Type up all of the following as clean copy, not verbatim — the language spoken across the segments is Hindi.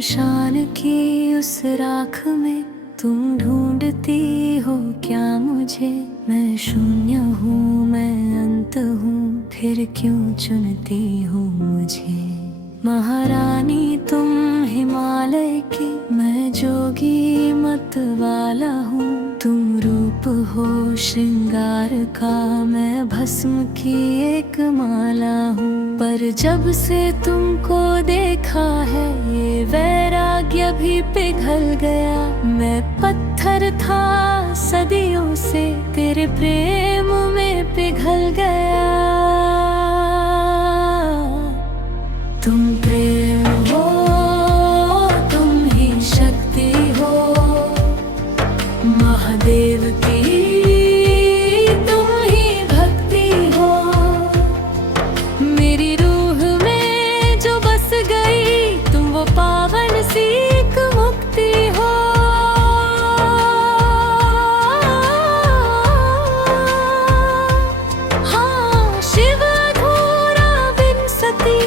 शमशान की उस राख में तुम ढूंढती हो क्या मुझे। मैं शून्य हूँ, मैं अंत हूँ, फिर क्यों चुनती हो मुझे। महारानी तुम हिमालय की, मैं जोगी मत वाला हूँ। तुम रूप हो श्रृंगार का, मैं भस्म की एक माला हूँ। पर जब से तुमको देखा है ये वैराग्य भी पिघल गया। मैं पत्थर था सदियों से, तेरे प्रेम में पिघल गया। तुम प्रेम हो, तुम ही शक्ति हो, महादेव की तुम ही भक्ति हो। मेरी रूह में जो बस गई, तुम वो पावन सी एक मुक्ति हो। हाँ, शिव अधूरा बिन सती,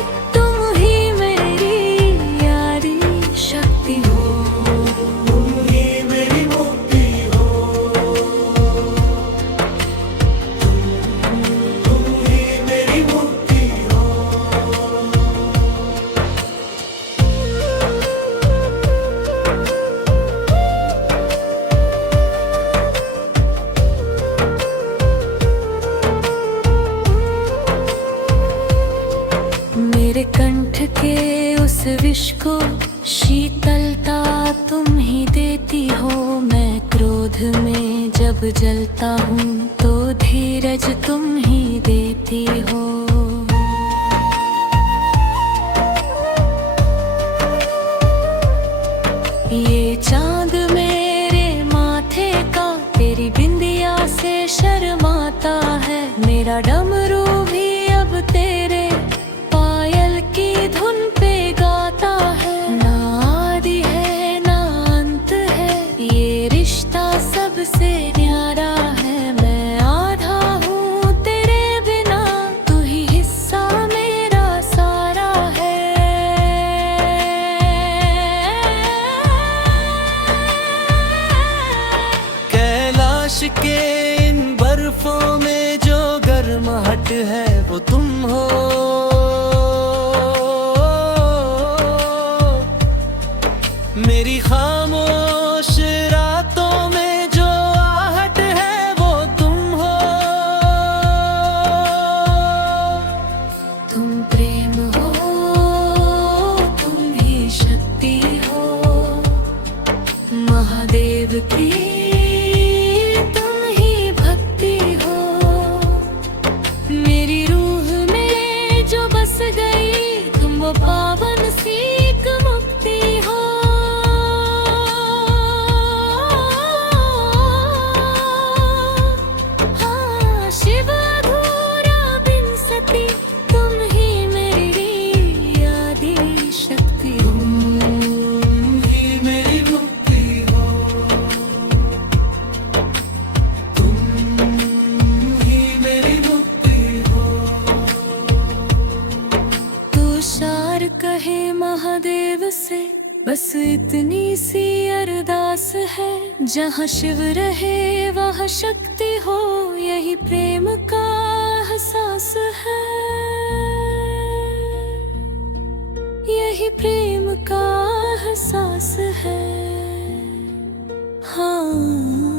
मेरे कंठ के उस विष को शीतलता तुम ही देती हो। मैं क्रोध में जब जलता हूँ तो धीरज तुम ही देती हो। ये चांद मेरे माथे का तेरी बिंदिया से शर्माता है। मेरा डमरू भी अब तेरे की धुन पे गाता है। ना आदि है ना अंत है, ये रिश्ता सबसे न्यारा है। मैं आधा हूँ तेरे बिना, तू ही हिस्सा मेरा सारा है। कैलाश के इन बर्फों में जो गर्माहट है वो तुम हो। मेरी खामोश रातों में जो आहट है वो तुम हो। तुम प्रेम हो, तुम ही शक्ति हो, महादेव की तुम ही भक्ति हो। मेरी रूह में जो बस गई, तुम वो पावन सी एक मुक्ति हो। कहे महादेव से बस इतनी सी अरदास है। जहाँ शिव रहे वहाँ शक्ति हो, यही प्रेम का एहसास है। यही प्रेम का एहसास है। हाँ।